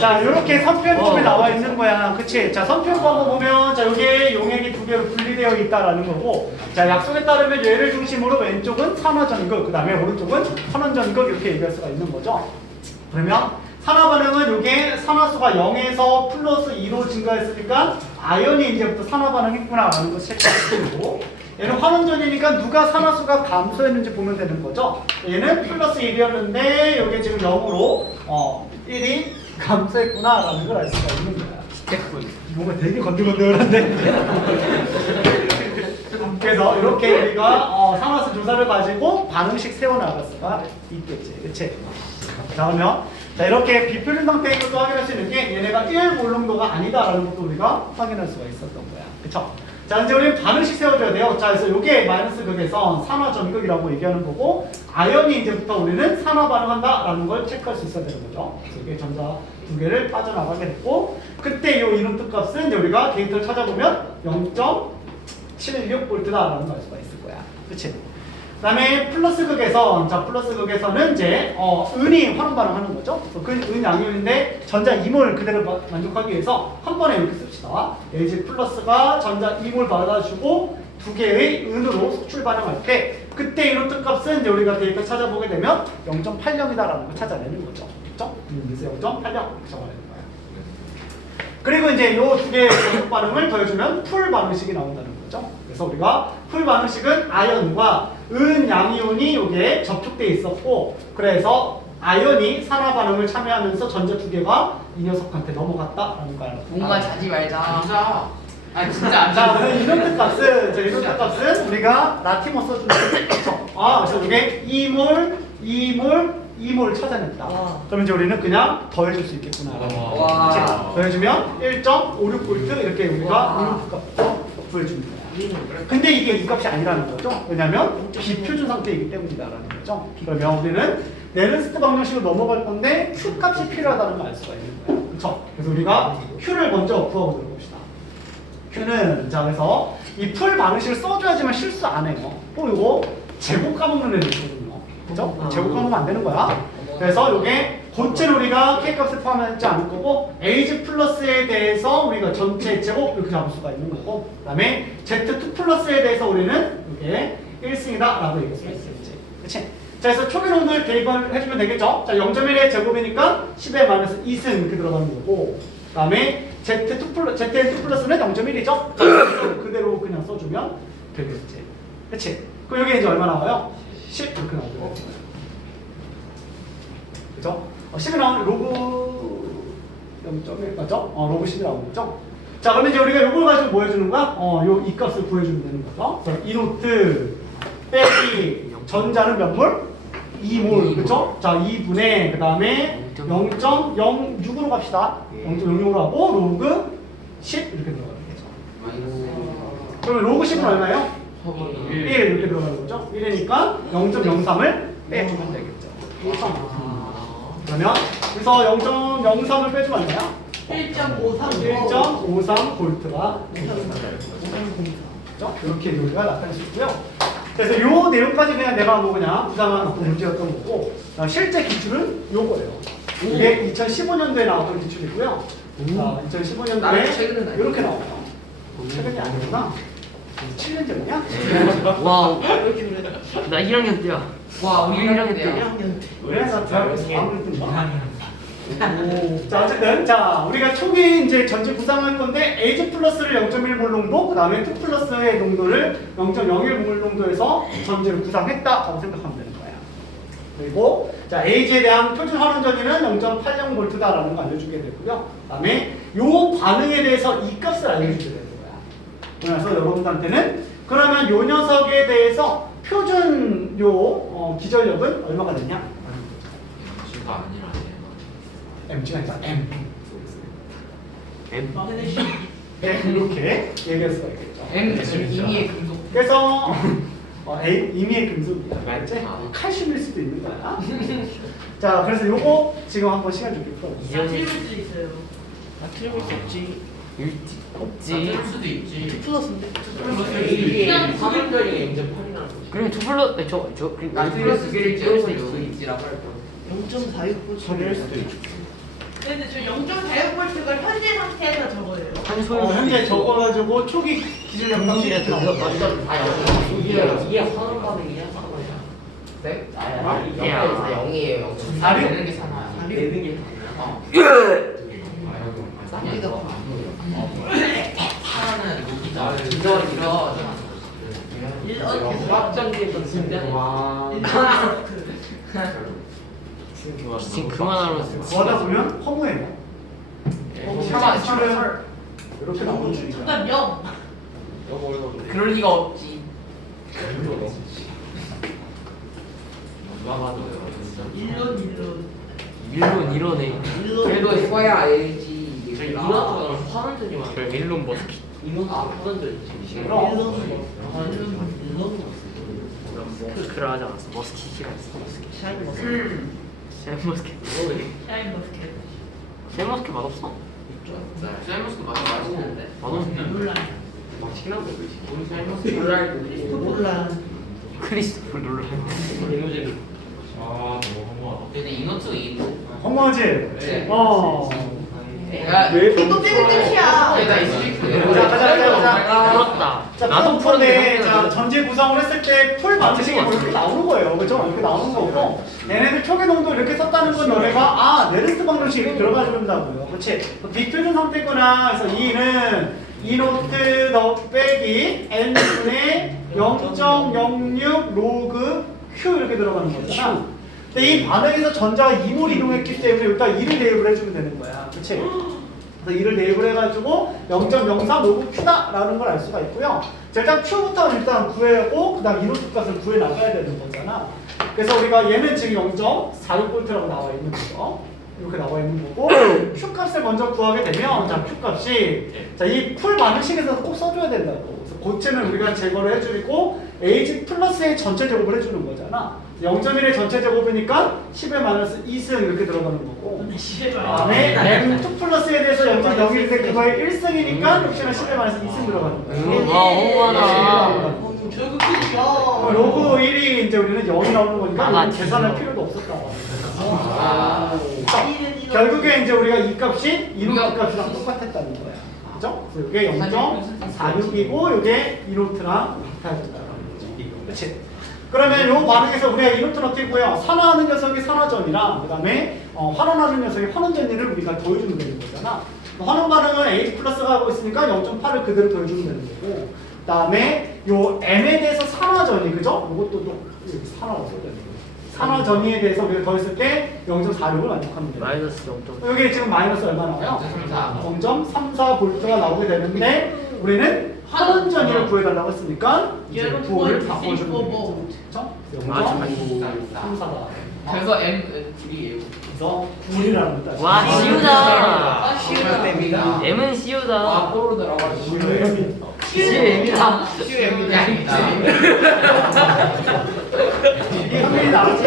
자, 이렇게 선표현법이 나와 있는 거야. 그치? 자, 선표현법 한번 보면, 자, 요게 용액이 두 개로 분리되어 있다라는 거고, 자, 약속에 따르면 얘를 중심으로 왼쪽은 산화전극, 그 다음에 오른쪽은 선원전극, 이렇게 얘기할 수가 있는 거죠. 그러면, 산화 반응은 요게 산화수가 0에서 플러스 2로 증가했으니까, 아연이 이제부터 산화 반응했구나라는 거 체크하시고, 얘는 환원전이니까 누가 산화수가 감소했는지 보면 되는 거죠. 얘는 플러스 1이었는데 요게 지금 0으로 1이 감소했구나라는 걸 알 수가 있는 거야. 뭔가 되게 건들건들한데. 그래서 이렇게 우리가 산화수 조사를 가지고 반응식 세워나갈 수가 있겠지. 그치? 자, 그러면 자, 이렇게 비표준 상태인 것도 확인할 수 있는 게 얘네가 1몰 농도가 아니다라는 것도 우리가 확인할 수가 있었던 거야. 그쵸? 자, 이제 우리는 반응식 세워줘야 돼요. 자, 그래서 요게 마이너스 극에서 산화전극이라고 얘기하는 거고, 아연이 이제부터 우리는 산화 반응한다라는 걸 체크할 수 있어야 되는 거죠. 그래서 이게 전자 두 개를 빠져나가게 됐고, 그때 요 이노트 값은 이제 우리가 데이터를 찾아보면 0.76V다라는 걸 알 수가 있을 거야. 그치? 그 다음에 플러스 극에서, 자, 플러스 극에서는 이제, 은이 환원 반응하는 거죠. 그래서 그 은 양이온인데 전자 2몰 그대로 만족하기 위해서 한 번에 이렇게 씁시다. Ag 플러스가 전자 2몰 받아주고 두 개의 은으로 속출 반응할 때, 그때 이노트 값은 이제 우리가 데이터 찾아보게 되면 0.80이다라는 걸 찾아내는 거죠. 그렇죠? 그래서 0.80 이렇게 적어내는 거예요. 그리고 이제 이 두 개의 전속 반응을 더해주면 풀 반응식이 나온다는 거죠. 그래서 우리가 풀 반응식은 아연과 은 양이온이 요게 접촉돼 있었고, 그래서 아연이 산화 반응을 참여하면서 전자 두 개가 이 녀석한테 넘어갔다라는 거예요. 뭔가 자지 말자. 진짜. 아 진짜 안 자, 자. 그럼 이노트 값은, 자, 이노트 값은 우리가 라티머 써주는 거죠. 그래서 이게 2몰, 2몰, 2몰 찾아냈다. 그럼 이제 우리는 그냥 더해줄 수 있겠구나. 와. 자, 더해주면 1.56V 이렇게 우리가 이노트 값도 구해줍니다. 근데 이게 이 값이 아니라는 거죠. 왜냐면 비표준 상태이기 때문이다라는 거죠. 그러면 우리는 네른스트 방정식으로 넘어갈 건데 Q 값이 필요하다는 걸 알 수가 있는 거예요. 그렇죠? 그래서 우리가 Q를 먼저 구하고 들어봅시다. Q는, 자, 그래서 이 풀 반응식을 써줘야지만 실수 안 해요. 또 이거 제곱 까먹는 애들 있거든요. 그죠? 제곱 까먹으면 안 되는 거야. 그래서 이게 고체는 우리가 K값을 포함하지 않을 거고, Ag 플러스에 대해서 우리가 전체 제곱 이렇게 잡을 수가 있는 거고, 그 다음에 Z2 플러스에 대해서 우리는 이게 1승이다 라고 얘기할 수가 있겠지. 그치? 자, 그래서 초기 농도를 대입을 해주면 되겠죠? 자, 0.1의 제곱이니까 10의 마이너스 2승 이렇게 들어가는 거고, 그 다음에 ZN2 플러스는 0.1이죠? 그대로 그냥 써주면 되겠지. 그치? 그럼 여기 이제 얼마 나와요? 10 이렇게 나오죠. 그죠? 10이 나오면 로그 0.1 맞죠? 로그 10이 나오는 거죠? 자, 그러면 이제 우리가 요걸 가지고 뭐 해주는 거야? 요 이 값을 구해주면 되는 거죠? 그래서 이노트 빼기 전자는 몇 몰? 2몰, 그죠? 자, 2분의 그 다음에 0.06으로 갑시다. 0.06으로 하고 로그 10 이렇게 들어가는 거죠. 그러면 로그 10은 얼마예요? 1 이렇게 들어가는 거죠? 1이니까 0.03을 빼주면 되겠죠. 그러면 그래서 0.03을 빼주면 얼마야? 1.53 볼트가 그렇죠? 이렇게 요리가 나타날 수 있고요. 그래서 요 내용까지 그냥 내가 뭐 그냥 부상한 문제였던 거고, 실제 기출은 요거예요. 이게 2015년도에 나왔던 기출이고요. 2015년도에 이렇게 나와요. 최근이 아니구나. 7년 전이야? 와우. 나 1학년 때야. 와, 우리 1학년 때. 때야. 왜? 나 대학교에서 방을 뜬다. 자, 어쨌든, 자, 우리가 초기 이제 전체 구상할 건데, Ag 플러스를 0.1몰 농도, 그 다음에 2 플러스의 농도를 0.01몰 농도에서 전제를 구상했다라고 생각하면 되는 거야. 그리고, 자, Ag에 대한 표준 환원전이는 0.80V다라는 거 알려주게 되고요. 그 다음에 요 반응에 대해서 이 값을 알려주게 되는 거야. 그래서 여러분들한테는, 그러면 요 녀석에 대해서 표준 기전력은 얼마가 되냐? 진짜 아니라. MG가 아니라 M. M. 이렇게 얘기할 수가 있겠죠. M 이미의 금속. 그래서 임의의 금속이야. 맞지? 칼슘일 수도 있는 거야. 자, 그래서 요거 지금 한번 시간 좀 풀어보세요. 나 틀릴 수도 있어요. 나 틀릴 수 없지. 없지. 될 수도 있지. 플러스인데. 이게 3년전이 0.8이라는 거지. 그럼 2 플러스 저 나 틀릴 수 있지라고 할 거. 0.46V 처리할 수도 있고. 근데 저 0.46V가 현재 상태에서 저거예요. 한 소리 현재 적어가지고 초기 기준력 값이 이렇게 나옵니다. 이게 화는 반응이야? 네? 이게 0이에요. 사류? 내는 게 사나요? 내는 게 사는 이거 확정기에서 진짜 지금 그만하면 구하다 보면 허무해요. 실은 이렇게 나오는 줄이야. 정답 0. 그럴 리가 없지. 누가 봐도 이러네 그래도 해봐야 알지. 이노트가 화는 전이만 일론 머스키 이노트 화는 전이지 그라 하지 않았어 머스키가 있어 머스키 샤인 머스키 샤인 머스켓. 샤인 머스키 맛없어? 쌀무스도 많이 맛있는데. 맛없는데 몰라. 맛있긴 한데 우리 쌀무스 몰라요. 몰라. 크리스토프 놀란 에너지를 근데 이노트가 이노. 허무하지? 네. 왜? 내가 또 빼는 뜻이야. 내가 이 스위프 가자. 부럽다 자, 나도 풀었는데 자, 푸는데 전제 구성을 했을 때 풀 방식이 뭐 이렇게 나오는 거예요. 그죠? 이렇게 나오는 거고 얘네들 초기 농도 이렇게 썼다는 건 너네가 네르스트 방정식 이렇게 들어가 준다고요. 그렇지? 빅표준 상태구나. 그래서 E는 이노트 더 빼기 N분의 0.06 로그 Q 이렇게 들어가는 거잖아. 근데 이 반응에서 전자가 2몰 이동했기 때문에 일단 2를 대입을 해주면 되는 거야. 그렇지? 그래서 2를 대입을 해가지고 0.03 로그 Q다라는 걸 알 수가 있고요. 자, 일단 Q부터 일단 구해고 그다음 이노트 값을 구해 나가야 되는 거잖아. 그래서 우리가 얘는 지금 0.46V라고 나와 있는 거죠. 이렇게 나와 있는 거고 Q 값을 먼저 구하게 되면 자, Q 값이 자, 이 풀 반응식에서 꼭 써줘야 된다고. 그래서 고체는 우리가 제거를 해주고 Ag 플러스의 전체 제곱을 해주는 거잖아. 0.1의 전체 제곱이니까 10의 마이너스 2승 이렇게 들어가는 거고 그다음에 M2 플러스에 대해서 0.01인데 그거의 1승이니까 역시나 10의 마이너스 2승 들어가는 거예요. 와 허무하다 결국 퀴즈요. 로그 1이 이제 우리는 0이 나오는 거니까 아, 이건 계산할 맞지. 필요도 없었다고. 아. 결국에 이제 우리가 이 값이 이노트 값이랑 똑같았다는 거야. 그죠? 그래서 이게 0.46이고 이게 이노트랑 같아졌다는 거죠. 그렇지? 그러면 요 반응에서 우리가 이노트는 어떻게 구해요? 산화하는 녀석이 산화전이랑 그 다음에 환원하는 녀석이 환원전이를 우리가 더해주면 되는 거잖아. 환원 반응은 H 플러스가 하고 있으니까 0.8을 그대로 더해주면 되는 거고 그 다음에 요 M에 대해서 산화전이 그죠? 이것도 또 산화가 써야 되는 거예요. 산화전이에 대해서 우리가 더했을 때 0.46을 만족하면 돼요. 마이너스 0.4 여기 지금 마이너스 얼마 나와요? 0.34V가 나오게 되는데 우리는 환원전이를 구해달라고 했으니까 이제 부호를 바꿔주면 되겠죠. 그렇죠? 맞아. 0.34다. 그래서 M 둘이에요. 그래서 9이라는 거 와 쉬우다 쉬우다. M은 쉬우다 꼬로 들어가지고. M이다 이게 확률이 나오지?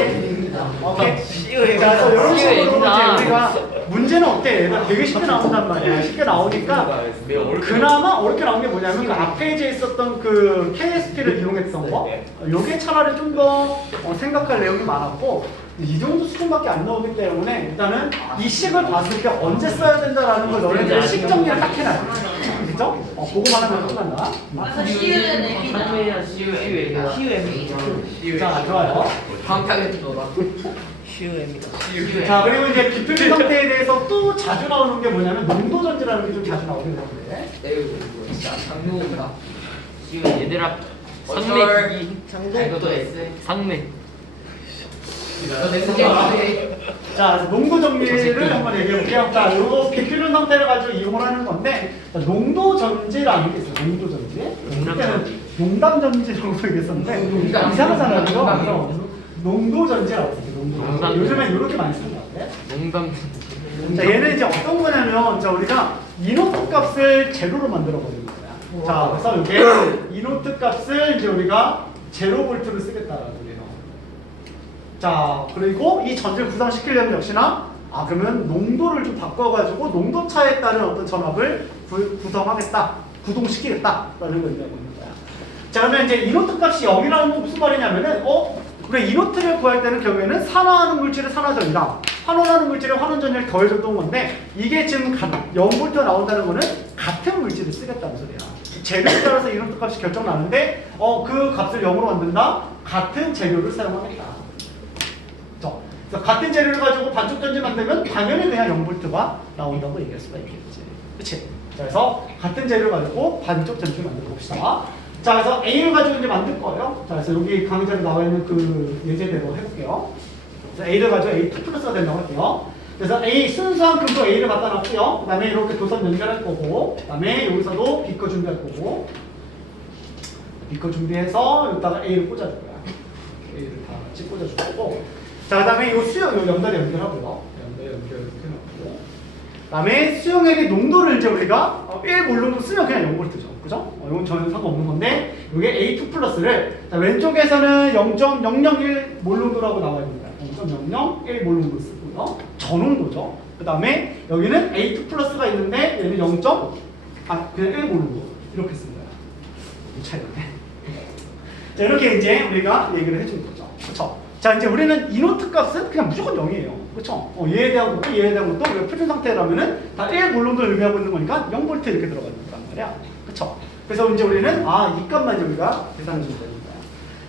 오케이. 자, 그래서 이런 식으로 M이다. 이제 우리가 문제는 어때? 얘가 되게 쉽게 나온단 말이야. 쉽게 나오니까 그나마 어렵게 나온 게 뭐냐면 그 앞 페이지에 있었던 그 KSP를 이용했던 거 요게 차라리 좀 더 생각할 내용이 많았고 이 정도 수준밖에 안 나오기 때문에 일단은 이 식을 봤을 때 언제 써야 된다라는 걸 너네들 식 정리를 딱 해놔요. 그죠? 보고만 하면 끝난다. 그래서 C는 M이다. 상매야 쉬우 자, 좋아요. 방탕에 놀아. 자, 그리고 이제 비표준 상태에 대해서 또 자주 나오는 게 뭐냐면 농도 전지라는 게 좀 자주 나오게 되는데 에휴 진짜 장르구나. 쉬우 얘들아 어쩔. 상매 이것도 S. 상매 너내 생각에 자, 그래서 농도 정리를 한번 얘기해 볼게요. 자, 이거 비표준 상태를 가지고 이용을 하는 건데 자, 농도 전지라는 게 있어요. 농도 전지. 그때는 농담 전지라고 얘기했었는데 농담. 이상하잖아요. 그죠? 농담. 그래서 농도 전지라고 했어요. 농도 전지. 농담. 요즘엔 이렇게 많이 쓰는 것 같아요. 농담 자, 얘는 이제 어떤 거냐면, 자, 우리가 이노트 값을 제로로 만들어 버리는 거야. 자, 그래서 이게 이노트 값을 이제 우리가 제로 볼트를 쓰겠다라는 거예요. 자, 그리고 이 전지를 구성시키려면 역시나, 그러면 농도를 좀 바꿔가지고 농도 차에 따른 어떤 전압을 구성하겠다, 구동시키겠다라는 걸 의미하고 있는 거야. 자, 그러면 이제 이노트 값이 0이라는 건 무슨 말이냐면은, 우리 이노트를 구할 때는 결국에는 산화하는 물질의 산화전이랑 환원하는 물질의 환원전을 더해줬던 건데 이게 지금 0V가 나온다는 거는 같은 물질을 쓰겠다는 소리야. 재료에 따라서 이노트 값이 결정나는데 그 값을 0으로 만든다? 같은 재료를 사용하겠다. 그래서 같은 재료를 가지고 반쪽 전지 만들면 당연히 그냥 0V가 나온다고 얘기할 수가 있겠지. 그치? 자, 그래서 같은 재료를 가지고 반쪽 전지를 만들어 봅시다. 자, 그래서 A를 가지고 이제 만들 거예요. 자, 그래서 여기 강의자로 나와 있는 그 예제대로 해볼게요. 그래서 A를 가지고 A2 플러스가 된다고 할게요. 그래서 A 순수한 금속 A를 갖다 놨고요. 그 다음에 이렇게 도선 연결할 거고, 그 다음에 여기서도 B거 준비할 거고, B거 준비해서 여기다가 A를 꽂아줄 거야. A를 다 같이 꽂아줄 거고, 자, 그 다음에 이 수용, 요 연달에 연결하고요. 연달에 연결 이렇게 해놓고, 그 다음에 수용액의 농도를 이제 우리가 1몰룸으로 쓰면 그냥 0V죠. 그죠? 이건 전혀 상관없는 건데, 이게 A2 플러스를, 자, 왼쪽에서는 0.001 몰룸도라고 나와 있습니다. 0.001 몰룸도 쓰고요. 전농도죠. 그 다음에 여기는 A2 플러스가 있는데, 얘는 0. 그냥 1 몰룸도. 이렇게 쓴 거야. 이 차이네. 자, 이렇게 이제 우리가 얘기를 해주는 거죠. 그쵸? 자, 이제 우리는 이노트 값은 그냥 무조건 0이에요. 그쵸? 얘에 대한 것도 얘에 대한 것도 우리가 표준 상태라면은 다 1 몰룸도를 의미하고 있는 거니까 0V 이렇게 들어가는 거란 말이야. 그쵸? 그래서 이제 우리는 이 값만 이제 우리가 계산해 주면 되는 거야.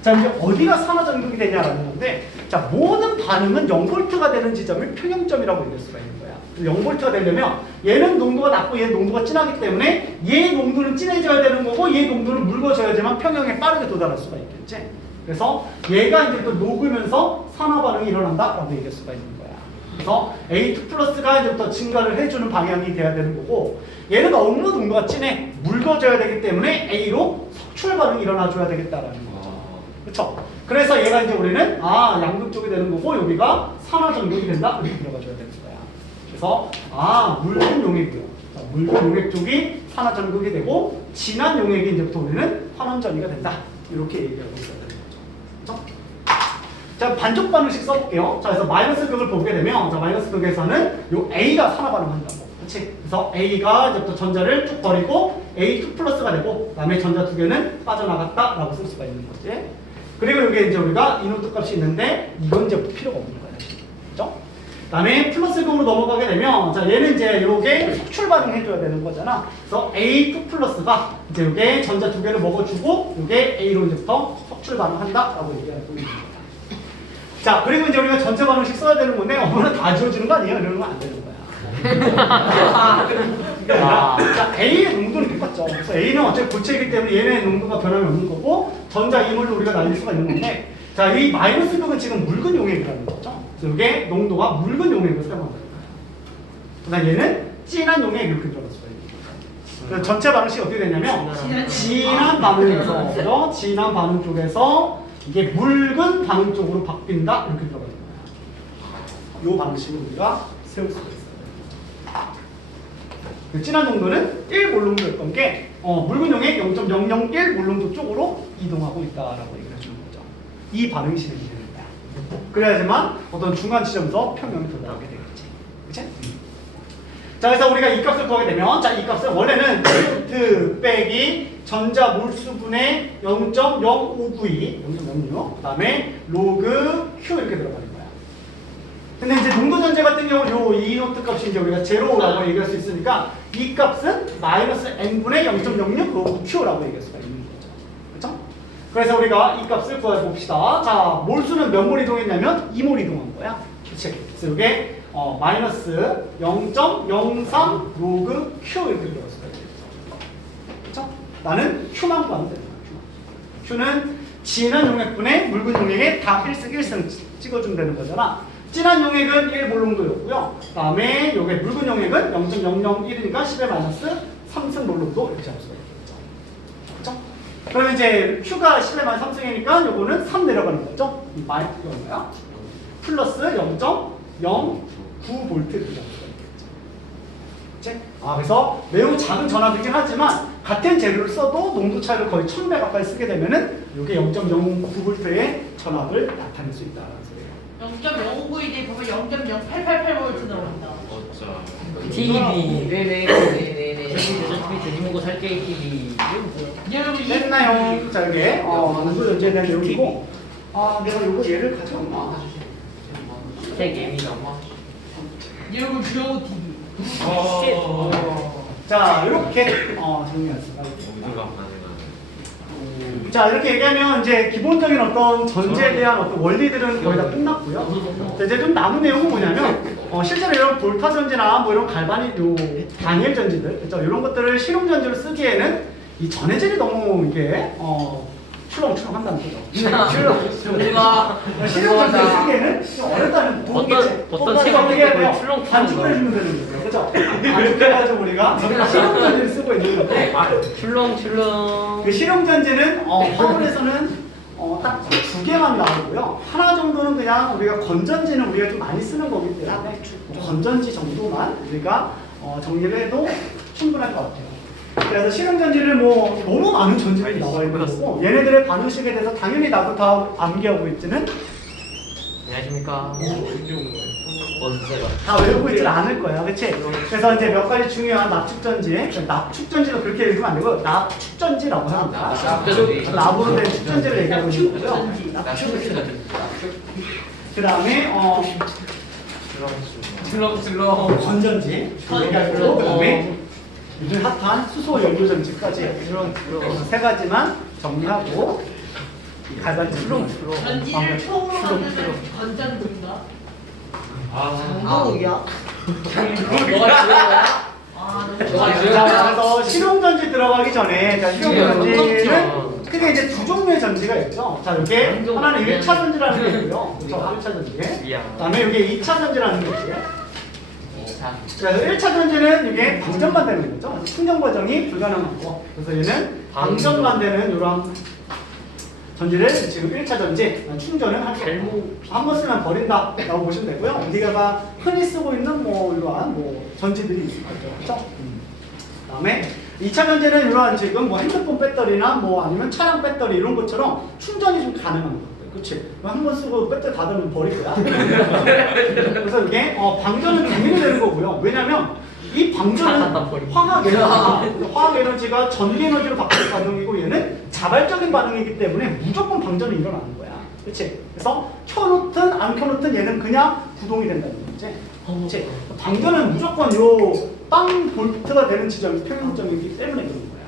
자, 이제 어디가 산화전극이 되냐라는 건데, 자, 모든 반응은 0V가 되는 지점을 평형점이라고 얘기할 수가 있는 거야. 0V가 되려면 얘는 농도가 낮고 얘는 농도가 진하기 때문에 얘 농도는 진해져야 되는 거고 얘 농도는 묽어져야지만 평형에 빠르게 도달할 수가 있겠지. 그래서 얘가 이제 또 녹으면서 산화 반응이 일어난다라고 얘기할 수가 있는 거야. 그래서 A2 플러스가 이제부터 증가를 해주는 방향이 돼야 되는 거고, 얘는 너무 농도가 진해 묽어져야 되기 때문에 A로 석출 반응이 일어나줘야 되겠다라는 거죠. 그렇죠? 그래서 얘가 이제 우리는 양극 쪽이 되는 거고 여기가 산화 전극이 된다 이렇게 들어가줘야 되는 거야. 그래서 묽은 용액이요. 자, 묽은 용액 쪽이 산화 전극이 되고 진한 용액이 이제부터 우리는 환원 전이가 된다 이렇게 얘기하고 있어야 되는 거죠. 그렇죠? 자, 반쪽 반응씩 써볼게요. 자, 그래서 마이너스 극을 보게 되면, 자, 마이너스 극에서는 요 A가 산화 반응한다고. 그치? 그래서 A가 이제부터 전자를 쭉 버리고 A2 플러스가 되고, 그 다음에 전자 두 개는 빠져나갔다라고 쓸 수가 있는 거지. 그리고 여기 이제 우리가 이노트 값이 있는데, 이건 이제 필요가 없는 거야. 그죠? 그 다음에 플러스 극으로 넘어가게 되면, 자, 얘는 이제 요게 석출 반응 해줘야 되는 거잖아. 그래서 A2 플러스가 이제 요게 전자 두 개를 먹어주고, 요게 A로 이제부터 석출 반응한다라고 얘기하고 있는 거야. 자, 그리고 이제 우리가 전체 반응식 써야 되는 건데 어머나 다 지워주는 거 아니에요? 이러는 건 안 되는 거야. 자, A의 농도는 똑같죠. 그래서 A는 어차피 고체이기 때문에 얘네 농도가 변함이 없는 거고 전자 이물로 우리가 나눌 수가 있는 건데, 자, 이 마이너스 극은 지금 묽은 용액이라는 거죠. 그래서 이게 농도가 묽은 용액을 사용하는 거예요. 그다음 얘는 진한 용액 이렇게 들어갈 수가 있는 거예요. 그래서 전체 반응식이 어떻게 되냐면 진한 반응에서, 그죠? 진한 반응 쪽에서 이게 묽은 반응 쪽으로 바뀐다 이렇게 들어가는 거야. 이 방식을 우리가 세울 수가 있어요. 진한 농도는 1몰룸도였던 게 묽은 용액 0.001 몰룸도 쪽으로 이동하고 있다라고 얘기를 해주는 거죠. 이 반응이 진행이 됩니다. 그래야지만 어떤 중간 지점에서 평형이 도달하게 되겠지. 그치? 자, 그래서 우리가 이 값을 구하게 되면, 자, 이 값은 원래는 Z 빼기 전자 몰수분의 0.0592, 0.06, 그 다음에 로그 Q 이렇게 들어가는 거야. 근데 이제 농도 전제 같은 경우는 요 E노트 값이 이제 우리가 제로라고 얘기할 수 있으니까 이 값은 마이너스 N분의 0.06 로그 Q라고 얘기할 수가 있는 거죠. 그렇죠? 그래서 우리가 이 값을 구해 봅시다. 자, 몰수는 몇 몰 이동했냐면 2몰 이동한 거야. 그치? 그래서 이게 마이너스 0.03 로그 Q 이렇게 들어갈 수가 있겠죠. 그렇죠? 나는 Q만 구하면 되는 거야. Q는 진한 용액분의 묽은 용액에 다 1승 찍어주면 되는 거잖아. 진한 용액은 1몰룸도였고요. 그 다음에 요게 묽은 용액은 0.001이니까 10의 마이너스 3승 몰룸도 이렇게 잡을 수가 있겠죠. 그렇죠? 그러면 이제 Q가 10의 마이너스 3승이니까 요거는 3 내려가는 거죠. 이거야. 플러스 0.09V 이렇게 잡을 수가 있겠죠. 그치? 그래서 매우 작은 전압이긴 하지만 같은 재료를 써도 농도 차이를 거의 1000배 가까이 쓰게 되면은 이게 0.09V의 전압을 나타낼 수 있다는 소리예요. 0.059이 보면 0.0888V 나온다. TV 네네네네네 TV 돼지먹고 살게 TV 됐나요? 자, 이게 농도 연제에 대한 내용이고, 아 내가 요거 얘를 가져왔나? 책 M이다. 이름은 귀여운 TV. 자 이렇게 정리했어요. 모두가 가능한. 자 이렇게 얘기하면 이제 기본적인 어떤 전제에 대한 어떤 원리들은 거의 다 끝났고요. 자, 이제 좀 남은 내용은 뭐냐면 실제로 이런 볼타 전지나 뭐 이런 갈바닉 요 단일 전지들 그렇죠? 이런 것들을 실용 전지로 쓰기에는 이 전해질이 너무 이게 출렁출렁 한다는 거죠. 뭔가 실용 전지를 쓰기에는 좀 어렵다는 어떤 책임을 출렁출렁 반죽을 해주면 되는 거죠. 그렇죠? 반죽해가지고 우리가 실용 전지를 쓰고 있는 건데 출렁출렁. 그 실용 전지는 화물에서는 딱 두 개만 나오고요. 하나 정도는 그냥 우리가 건전지는 우리가 좀 많이 쓰는 거기 때문에 건전지 정도만 우리가 정리를 해도 충분할 것 같아요. 그래서 실용 전지를 뭐 너무 많은 전지들이 나와 있는 거고 얘네들의 반응식에 대해서 당연히 나도 다 암기하고 있지는 안녕하십니까. 원세가. 다 외우고 있지는 않을 거예요. 그치? 그래서 이제 몇 가지 중요한 납축전지 납축전지도 그렇게 읽으면 안 되고 납축전지라고 합니다. 납으로 된 축전지를 얘기하고 있는 거고요. 그 다음에 출렁출렁. 건전지 얘기하고 그 다음에 요즘 핫한 수소 연료전지까지 이런 세 가지만 정리하고 갈반지 전지를 총으로 만드는 건전지인가? 장동욱이야? 너가 너무 자, 그래서 실용전지 들어가기 전에 자, 실용전지는 크게 이제 두 종류의 전지가 있죠. 자, 이게 하나는 1차 전지라는 게 있고요. 그렇죠? 1차 전지. 그 다음에 이게 2차 전지라는 게 있고요. 그래서 1차 전지는 이게 방전만 되는 거죠. 그래서 충전 과정이 불가능하고 그래서 얘는 방전만 되는 이런 전지를 지금 1차 전지 충전을 한번 쓰면 버린다 라고 보시면 되고요. 우리가 흔히 쓰고 있는 뭐 이러한 뭐 전지들이 있을 거죠. 그렇죠? 그 다음에 2차 전지는 이러한 지금 뭐 핸드폰 배터리나 뭐 아니면 차량 배터리 이런 것처럼 충전이 좀 가능한 거예요. 그렇지? 한 번 쓰고 배터리 다 되면 버릴 거야. 그래서 이게 방전은 당연히 되는 거고요. 왜냐면 이 방전은 화학 에너지가 전기 에너지로 바뀌는 과정이고 얘는 자발적인 반응이기 때문에 무조건 방전이 일어나는 거야. 그렇지? 그래서 켜놓든 안 켜놓든 얘는 그냥 구동이 된다는 거지. 그렇지? 방전은 무조건 요 빵 볼트가 되는 지점이 평형점이기 때문에 그런 거야.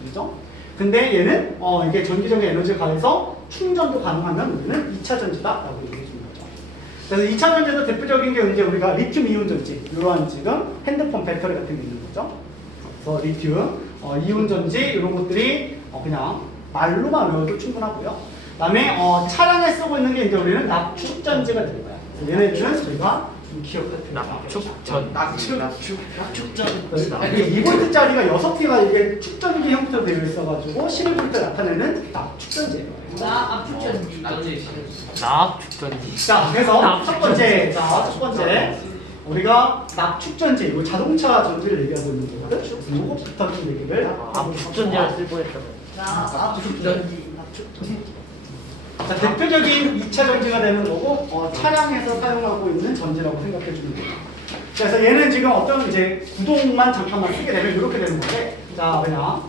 그렇죠? 근데 얘는 이게 전기적인 에너지에 가해서 충전도 가능하면 우리는 2차 전지다라고 얘기해 주는 거죠. 그래서 2차 전지에서 대표적인 게 이제 우리가 리튬 이온 전지, 이러한 지금 핸드폰 배터리 같은 게 있는 거죠. 그래서 리튬, 이온 전지 이런 것들이 그냥 말로만 외워도 충분하고요. 그다음에 차량에 쓰고 있는 게 이제 우리는 납축 전지가 될 거야. 그래서 얘네들은 저희가 납축전. 납축전. 2V짜리가 6개가 이게 축전기 형태로 되어 있어가지고 12V 나타내는 납축전지예요. 나 압축전지. 납축전지. 자, 그래서 첫 번째, 우리가 납축전지, 이거 자동차 전지를 얘기하고 있는 거거든. 이거부터 좀 얘기를. 압축전지를 쓸고 했던 나 압축전지. 자, 대표적인 2차 전지가 되는 거고, 차량에서 사용하고 있는 전지라고 생각해 주면 돼요. 그래서 얘는 지금 어떤 이제 구동만 잠깐만 쓰게 되면 이렇게 되는 건데, 자, 그냥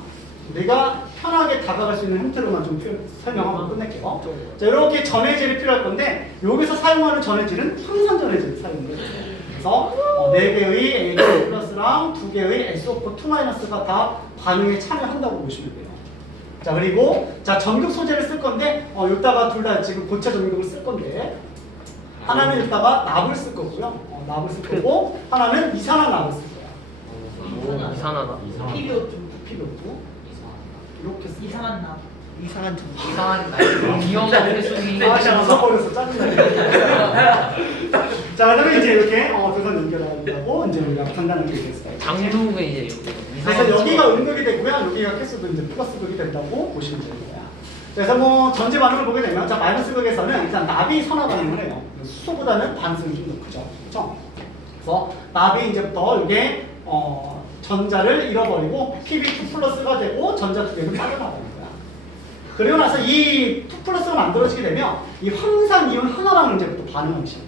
우리가 편하게 다가갈 수 있는 형태로만 좀 설명하고 끝낼게요. 자, 이렇게 전해질이 필요할 건데, 여기서 사용하는 전해질은 황산 전해질 사용을 해요. 그래서 4개의 A2 플러스랑 2개의 SO4 2-가 다 반응에 참여한다고 보시면 돼요. 자, 그리고 자, 전극 소재를 쓸 건데 이따가 둘 다 지금 고체 전극을 쓸 건데 하나는 이따가 납을 쓸 거고요. 납을 쓸 거고 하나는 이산화 납을 쓸 거야. 이산화나. 필요 좀 필요고 이렇게 쓸 거야. 이상한 나. 이상한 날. 위험한 회수기. 아, 진짜 웃어버렸어. 짜증나. 자, 그다음에 이제 이렇게 두선 연결하고 이제 우리가 간단하게 얘기했어요. 장두가 이제 이렇게. 그래서 여기가 음극이 되고요. 여기가 캐스도 이제 플러스 극이 된다고 보시면 되는 거야. 그래서 뭐 전지 반응을 보게 되면 자, 마이너스 극에서는 일단 납이 선화 반응을 해요. 수소보다는 반응이 좀 더 크죠. 그렇죠? 그래서 납이 이제부터 이게 전자를 잃어버리고 PB2 플러스가 되고 전자 두 개는 빠져나가는 거야. 그리고 나서 이 2 플러스가 만들어지게 되면 이 황산 이온 하나랑 이제부터 반응하기 시작해요.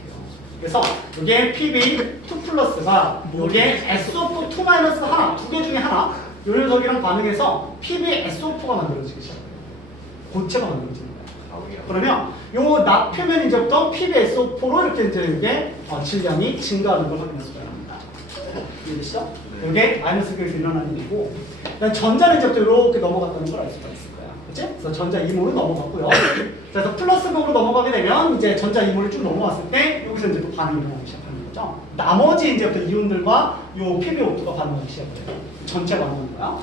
그래서 이게 PB2 플러스가 이게 SO4 2 마이너스 하나, 두 개 중에 하나 이 녀석이랑 반응해서 PbSO4가 만들어지기 시작해요. 고체가 만들어지는 거예요. 그러면 요 납 표면 이제부터 PbSO4로 이렇게 이제 이게 질량이 증가하는 걸 확인할 수가 있습니다. 이해되시죠? 이게 마이너스 극에서 일어나는 일이고, 그다음 전자는 이제부터 이렇게 넘어갔다는 걸 알 수가 있을 거야. 그렇지? 그래서 전자 2몰로 넘어갔고요. 그래서 플러스 극으로 넘어가게 되면 이제 전자 2몰이 쭉 넘어갔을 때 여기서 이제 또 반응이 일어나기 시작하는 거죠. 나머지 이제부터 이온들과 요 PbO2가 반응하기 시작해요. 전체 반응인 거야.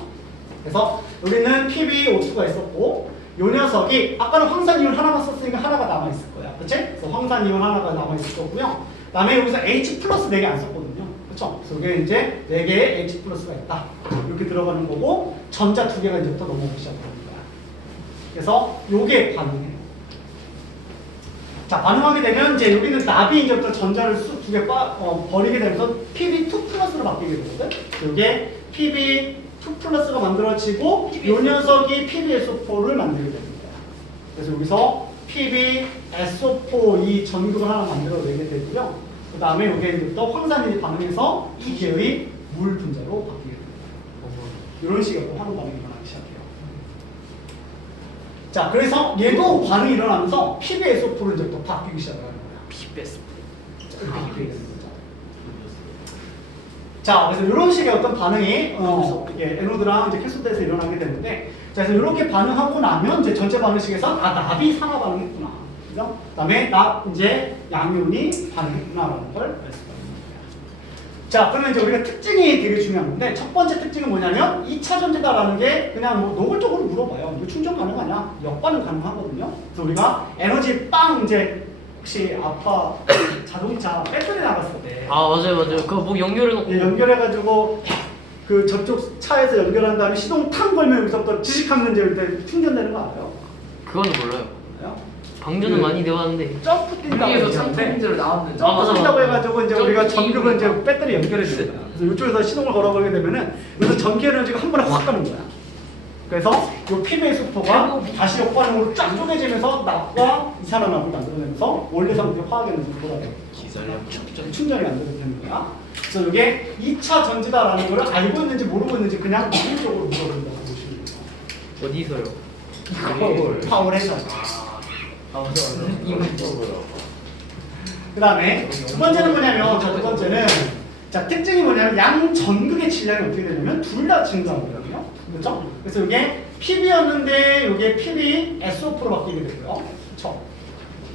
그래서 여기는 PbO2가 있었고, 요 녀석이 아까는 황산이온 하나만 썼으니까 하나가 남아있을 거야. 그치? 그래서 황산이온 하나가 남아있을 거고요. 그 다음에 여기서 H 플러스 4개 안 썼거든요. 그쵸? 그래서 여기 이제 4개의 H 플러스가 있다. 이렇게 들어가는 거고, 전자 2개가 이제부터 넘어오기 시작하는 거야. 그래서 요게 반응해요. 자, 반응하게 되면 이제 여기는 납이 이제부터 전자를 2개 버리게 되면서 Pb2 플러스로 바뀌게 되거든? 요게 Pb2 플러스가 만들어지고 요 녀석이 PbSO4를 만들게 됩니다. 그래서 여기서 PbSO4 이 전극을 하나 만들어내게 되고요. 그 다음에 요게 이제부터 황산인이 반응해서 2개의 물 분자로 바뀌게 됩니다. 이런 식으로 화학 반응이 일어나기 시작해요. 자, 그래서 얘도 반응이 일어나면서 PbSO4를 이제부터 바뀌기 시작하는 거야. PbS. 이렇게 바뀌게 되는 거죠. 자, 그래서 이런 식의 어떤 반응이 에노드랑 이제 캐소드에서 일어나게 되는데, 자, 그래서 이렇게 반응하고 나면 이제 전체 반응식에서 납이 산화 반응했구나. 그죠? 그다음에 납 이제 양이온이 반응했구나라는 걸 알 수가 있는 거예요. 자, 그러면 이제 우리가 특징이 되게 중요한 건데, 첫 번째 특징은 뭐냐면 2차 전지다라는 게 그냥 뭐 노골적으로 물어봐요. 이거 충전 가능하냐? 역반응 가능하거든요. 그래서 우리가 에너지 빵 이제 혹시 아빠 자동차 배터리 나갔을 때 아 맞아요. 그거 뭐 연결해놓고. 연결해가지고 그 저쪽 차에서 연결한 다음에 시동 탕 걸면 여기서부터 지식하면 이제 이때 충전되는 거 알아요? 그거는 몰라요. 알아요? 방전은 많이 되어왔는데. 점프 뛴다고 위에서 얘기하는데 상품제로 나왔는데. 아, 맞아, 점프 뛴다고 맞아. 해가지고 이제 점프 우리가 전극을 이제 뛰니까. 배터리 연결해 주는 거야. 그래서 이쪽에서 시동을 걸어버리게 되면은 여기서 전기 에너지가 한 번에 확 가는 거야. 그래서 이 PbSO4가 다시 역반응으로 쫙 쪼개지면서 납과 이산화합을 만들어내면서 원래 상태의 화학 에너지를 돌아가요. 충전이 안 되는 거야. 그래서 이게 2차 전지다라는 걸 알고 있는지 모르고 있는지 그냥 기본적으로 물어본다고 보시면 돼요. 어디서요? 파워에서. 아 맞아. 그 다음에 두 번째는 뭐냐면, 자, 두 번째는, 자, 특징이 뭐냐면 양 전극의 질량이 어떻게 되냐면 둘 다 증가하거든요. 그렇죠? 그래서 이게 Pb였는데 이게 PbSO4로 바뀌게 되고요. 그렇죠?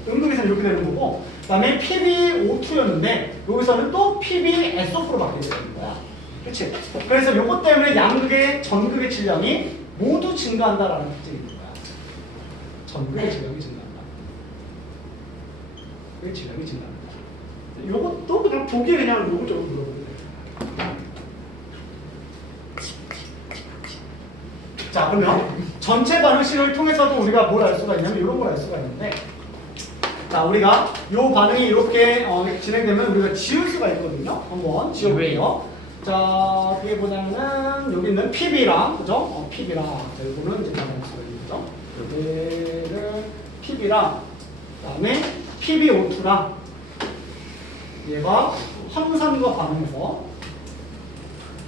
음극에서는 이렇게 되는 거고, 그 다음에 PbO2였는데 여기서는 또 PbSO4로 바뀌게 되는 거야. 그렇지? 그래서 이것 때문에 양극의 전극의 질량이 모두 증가한다라는 특징이 있는 거야. 전극의 질량이 증가한다. 그 질량이 증가한다. 이것도 그냥 보기에 그냥 요거저거 물어보면 돼요. 자, 그러면 전체 반응식을 통해서도 우리가 뭘 알 수가 있냐면 이런 걸 알 수가 있는데, 자, 우리가 이 반응이 이렇게 진행되면 우리가 지울 수가 있거든요. 한번 지워볼게요. 자, 이게 뭐냐면은 여기 있는 PB랑, 그죠? PB랑, 자, 이거는 이제 반응할 수가 있는 거죠. 여기를 PB랑, 그 다음에 PbO2랑 얘가 황산과 반응해서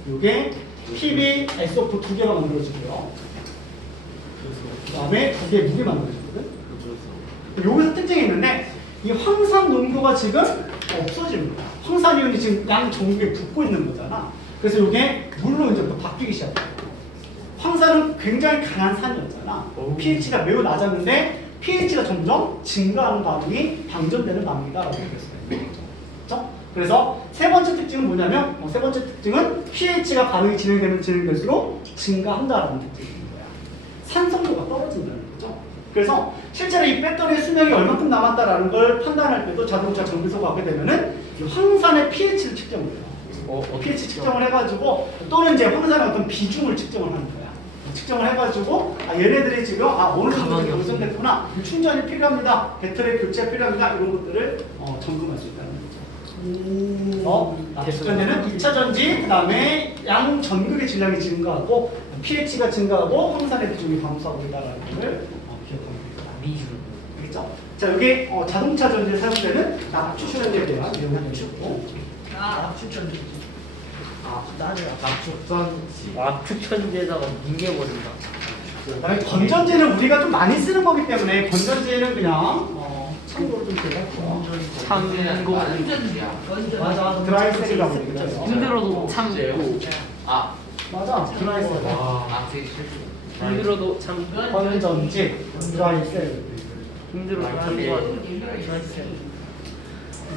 이게 PbSO4 두 개가 만들어지고요. 그 다음에 두 개의 무게 만들어지거든. 여기서 특징이 있는데 이 황산 농도가 지금 없어지는 거야. 황산이온이 지금 양 전극에 붙고 있는 거잖아. 그래서 이게 물로 이제 또 바뀌기 시작해요. 황산은 굉장히 강한 산이었잖아. pH가 매우 낮았는데 pH가 점점 증가하는 반응이 방전되는 반응이다라고 얘기했어요. 그렇죠? 그래서 세 번째 특징은 뭐냐면, 세 번째 특징은 pH가 반응이 진행될수록 증가한다라는 특징이 있는 거야. 산성도가 떨어진다는 거죠. 그래서 실제로 이 배터리의 수명이 얼마큼 남았다라는 걸 판단할 때도 자동차 정비소가 하게 되면은 이 황산의 pH를 측정을 해요. pH 측정을 해가지고 또는 이제 황산의 어떤 비중을 측정을 하는 거야. 측정을 해가지고 얘네들이 지금 어느 정도 고정됐구나, 충전이 필요합니다, 배터리 교체 필요합니다, 이런 것들을 점검할 수 있다는 거죠. 그래서 전제는 2차 전지, 그 다음에 양 전극의 질량이 증가하고 pH가 증가하고 황산의 비중이 감소하고 있다는 것을 기억하면 됩니다. 알겠죠? 자, 여기 자동차 전지에 사용되는 납축전지에 대한 내용을 해주셨고, 납축전지. 압축천지에다가 뭉개버린다. 그다음에 건전지는 우리가 좀 많이 쓰는 거기 때문에 건전지는 그냥 참고로 좀 들어갈게요. 참고 맞아, 드라이셀이라고 얘기하죠. 힘들어도 참고 맞아, 드라이셀. 힘들어도 참 건전지, 드라이셀. 힘들어도 참고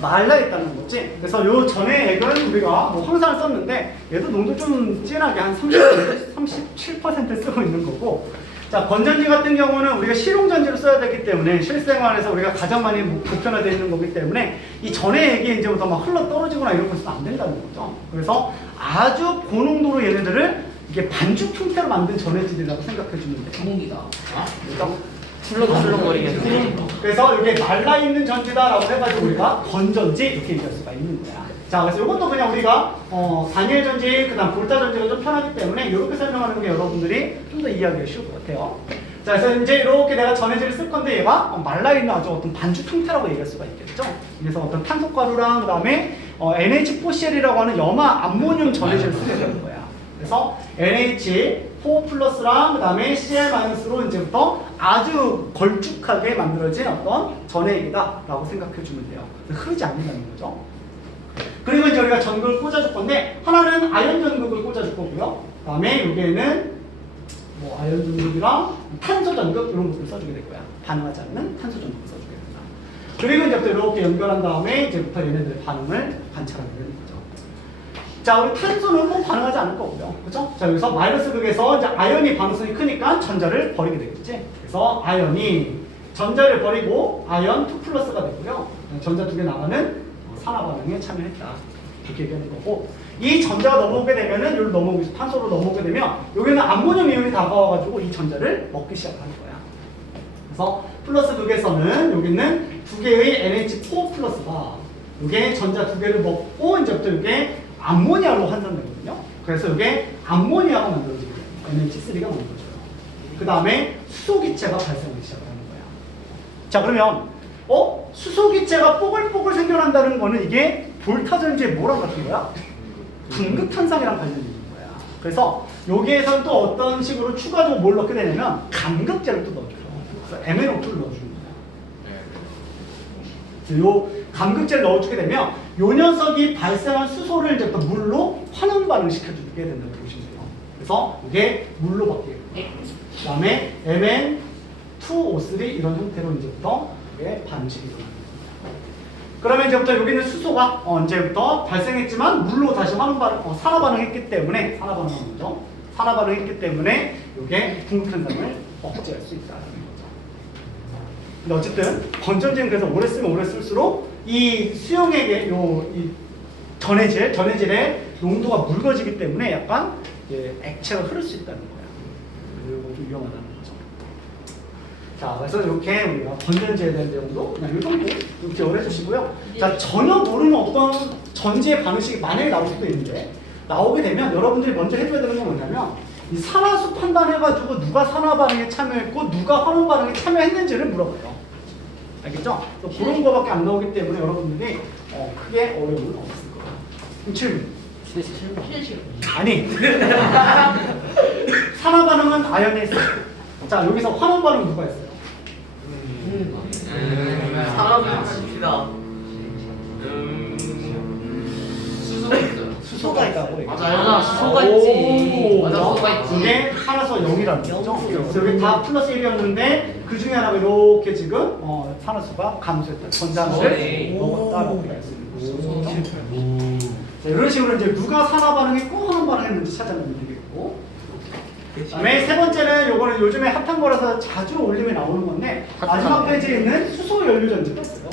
말라있다는 거지. 그래서 요 전에 액은 우리가 뭐 항상을 썼는데 얘도 농도 좀 진하게 한 37% 쓰고 있는 거고. 자, 건전지 같은 경우는 우리가 실용전지로 써야 되기 때문에 실생활에서 우리가 가장 많이 보편화되어 있는 거기 때문에 이 전에 액이 이제부터 막 흘러 떨어지거나 이런 것은 안 된다는 거죠. 그래서 아주 고농도로 얘네들을 이게 반죽 형태로 만든 전해질이라고 생각해 주면 돼요. 주먹이다. 출렁출렁거리게 그래서 이게 말라있는 전지다라고 해가지고 우리가 건전지 이렇게 얘기할 수가 있는 거야. 자, 그래서 이것도 그냥 우리가 다니엘 전지, 그 다음 볼타 전지가 좀 편하기 때문에 이렇게 설명하는 게 여러분들이 좀 더 이해하기가 쉬울 것 같아요. 자, 그래서 이제 이렇게 내가 전해질을 쓸 건데 얘가 말라있는 아주 어떤 반죽 형태라고 얘기할 수가 있겠죠. 그래서 어떤 탄소가루랑 그 다음에 NH4Cl이라고 하는 염화 암모늄 전해질을 쓰게 되는 거야. 그래서 NH4 플러스랑 그 다음에 Cl 마이너스로 이제부터 아주 걸쭉하게 만들어진 어떤 전해액이다라고 생각해 주면 돼요. 흐르지 않는다는 거죠. 그리고 이제 우리가 전극을 꽂아줄 건데 하나는 아연 전극을 꽂아줄 거고요. 그 다음에 여기에는 뭐 아연 전극이랑 탄소 전극 이런 것들을 써주게 될 거야. 반응하지 않는 탄소 전극을 써주게 된다. 그리고 이제부터 이렇게 연결한 다음에 이제부터 얘네들의 반응을 관찰하게 되는 거죠. 자, 우리 탄소는 뭐 반응하지 않을 거고요. 그죠? 자, 여기서 마이너스 극에서 이제 아연이 반응성이 크니까 전자를 버리게 되겠지. 그래서 아연이 전자를 버리고 아연 2 플러스가 되고요. 전자 2개 나가는 산화 반응에 참여했다. 이렇게 얘기하는 거고. 이 전자가 넘어오게 되면은 여기로 넘어오고 탄소로 넘어오게 되면 여기는 암모늄 이온이 다가와가지고 이 전자를 먹기 시작하는 거야. 그래서 플러스 극에서는 여기는 2개의 NH4 플러스가 이게 전자 2개를 먹고 이제부터 이게 암모니아로 환산되거든요. 그래서 이게 암모니아가 만들어지게 돼요. NH3가 만들어져요. 그 다음에 수소기체가 발생하기 시작하는 거야. 자, 그러면 수소기체가 뽀글뽀글 생겨난다는 거는 이게 볼타전지의 뭐랑 같은 거야? 분극현상이랑 관련이 있는 거야. 그래서 여기에서는 또 어떤 식으로 추가적으로 뭘 넣게 되냐면 감극제를 또 넣어줘요. 그래서 MnO2를 넣어주는 거야. 요 감극제를 넣어주게 되면 요 녀석이 발생한 수소를 이제 또 물로 환원 반응시켜주게 된다고 보시면 돼요. 그래서 이게 물로 바뀌게 돼요. 그 다음에 Mn2O3 이런 형태로 이제부터 이게 반응식이 일어납니다. 그러면 이제부터 여기는 수소가 이제부터 발생했지만 물로 다시 환원 반응, 산화 반응했기 때문에 산화 반응했기 때문에 이게 분극현상을 억제할 수 있다는 거죠. 근데 어쨌든 건전지는 그래서 오래 쓰면 오래 쓸수록 이 수용액의 이 전해질의 농도가 묽어지기 때문에 약간 액체가 흐를 수 있다는 거야. 그리고 좀 위험하다는 거죠. 자, 그래서 이렇게 우리가 건전지에 대한 내용도 그냥 이 정도 좀 기억을 해주시고요. 자, 전혀 모르는 어떤 전지의 반응식이 만약에 나올 수도 있는데 나오게 되면 여러분들이 먼저 해줘야 되는 건 뭐냐면 이 산화수 판단해가지고 누가 산화 반응에 참여했고 누가 환원 반응에 참여했는지를 물어봐요. 알겠죠? 그런 거밖에 안 나오기 때문에 여러분들이 크게 어려움은 없을 거예요. 질문. 아니. 산화 반응은 아연에 있어요. 자, 여기서 환원 반응 누가 했어요? 사람을 합시다. 수소가 있다고. 맞아, 수소가 있지. 맞아, 수소가 있지. 이게 산화수가 0이라는 거죠. 그래서 여기 다 플러스 1이었는데 그 중에 하나가 이렇게 지금 산화수가 감소했다. 전자를 먹었다라고 얘기했습니다. 이런 식으로 이제 누가 산화 반응했고 환원 반응했는지 찾아내면 되겠고. 그다음에 세 번째는 요거는 요즘에 핫한 거라서 자주 올림에 나오는 건데 마지막 페이지에 있는 수소 연료 전지도 있어요.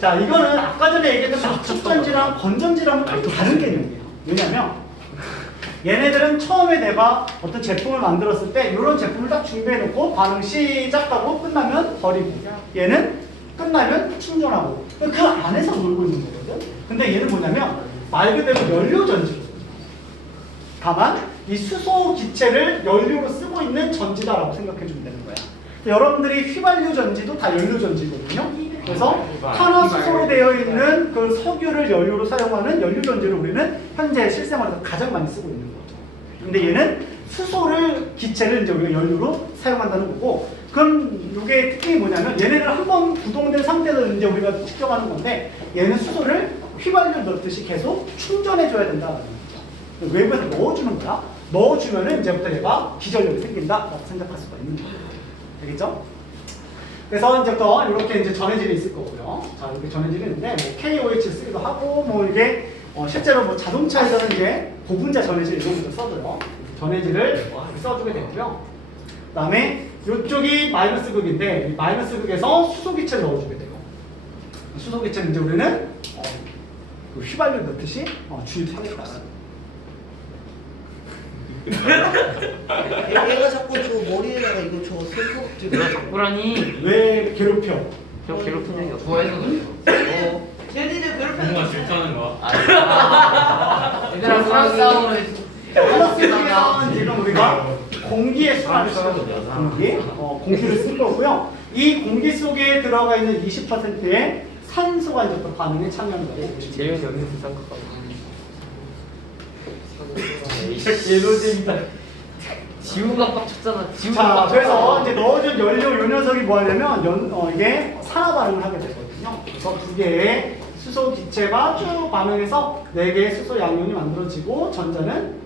자, 이거는 아까 전에 얘기했던 압축전지랑 건전지랑은 좀 다른 개념이에요. 왜냐면 얘네들은 처음에 내가 어떤 제품을 만들었을 때 이런 제품을 딱 준비해놓고 반응 시작하고 끝나면 버리고 얘는 끝나면 충전하고 그 안에서 놀고 있는 거거든. 근데 얘는 뭐냐면 말 그대로 연료전지. 다만 이 수소 기체를 연료로 쓰고 있는 전지다라고 생각해 주면 되는 거야. 여러분들이 휘발유 전지도 다 연료 전지거든요. 그래서 탄화수소로 되어 있는 그 석유를 연료로 사용하는 연료 전지를 우리는 현재 실생활에서 가장 많이 쓰고 있는 거죠. 근데 얘는 수소를 기체를 이제 우리가 연료로 사용한다는 거고, 그럼 이게 특징이 뭐냐면 얘네를 한번 구동된 상태에서 이제 우리가 측정하는 건데 얘는 수소를 휘발유 넣듯이 계속 충전해줘야 된다는 거죠. 외부에서 넣어주는 거야. 넣어주면은 이제부터 얘가 기전력이 생긴다라고 생각할 수가 있는 거예요. 되겠죠? 그래서 이제부터 이렇게 이제 전해질이 있을 거고요. 자, 이렇게 전해질이 있는데 뭐 KOH 쓰기도 하고 뭐 이게 실제로 뭐 자동차에서는 이제 고분자 전해질 이런 것도 써줘요. 전해질을 써주게 되고요. 그다음에 이쪽이 마이너스 극인데 이 마이너스 극에서 수소기체를 넣어주게 돼요. 수소기체는 이제 우리는 그 휘발유 넣듯이 주입하겠다. 얘가 자꾸 저 머리에다가 이거 저 손톱 내가 자꾸라니. 왜 괴롭혀? 저 괴롭히는 게 없어. 좋아해서 그래요. 쟤네들 괴롭히는 뭔가 거 질투하는 거야? 얘들아 프랑스어로 플러스 쪽에서는 지금 우리가 공기의 순환을 쓰거든요. 공기를 쓴 거고요. 이 공기 속에 들어가 있는 20%의 산소가 이제 또 반응에 참여하는 거예요. 재윤이 여기서 생각하고. 예로제입니다. 지우가 빡쳤잖아. 자, 그래서 이제 넣어준 연료 요 녀석이 뭐 하냐면 이게 산화 반응을 하게 되거든요. 그래서 두 개의 수소 기체가 쭉 반응해서 네 개의 수소 양이온이 만들어지고 전자는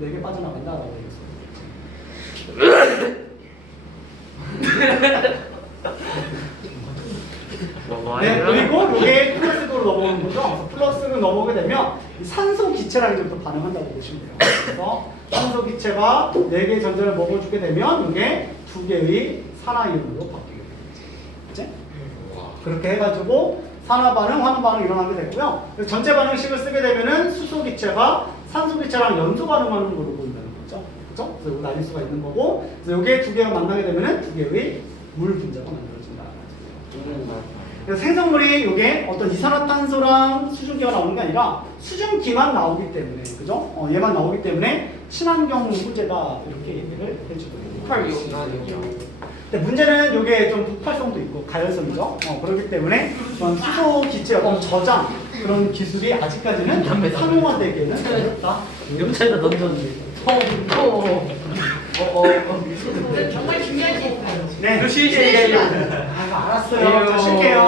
네 개 빠져나간다라고 되겠습니다. 네, 그리고 이게 플러스로 넘어오는 거죠. 플러스로 넘어오게 되면 이 산소 기체랑 이제 또 반응한다고 보시면 돼요. 그래서 산소 기체가 4개의 전자를 먹어주게 되면 이게 2개의 산화이온으로 바뀌게 되겠죠. 그치? 그렇게 해가지고 산화 반응, 환원 반응 일어나게 되고요. 그래서 전체 반응식을 쓰게 되면은 수소 기체가 산소 기체랑 연소 반응하는 거로 보인다는 거죠. 그죠? 그래서 이거 나뉠 수가 있는 거고, 그래서 이게 2개가 만나게 되면은 2개의 물 분자가 만들어진다. 그래서 생성물이 이게 어떤 이산화탄소랑 수증기가 나오는 게 아니라 수증기만 나오기 때문에, 그죠? 얘만 나오기 때문에 친환경 소재다 이렇게 얘기를 해주거든요. 근데 문제는 이게 좀 폭발성도 있고 가열성이죠. 그렇기 때문에 그런 수소 기체 어떤 저장 그런 기술이 아직까지는 상용화되기는 어렵다. 옆차에다 던졌는데. 정말 중요한 게 있어요. 네, 알았어요. 자, 쉴게요.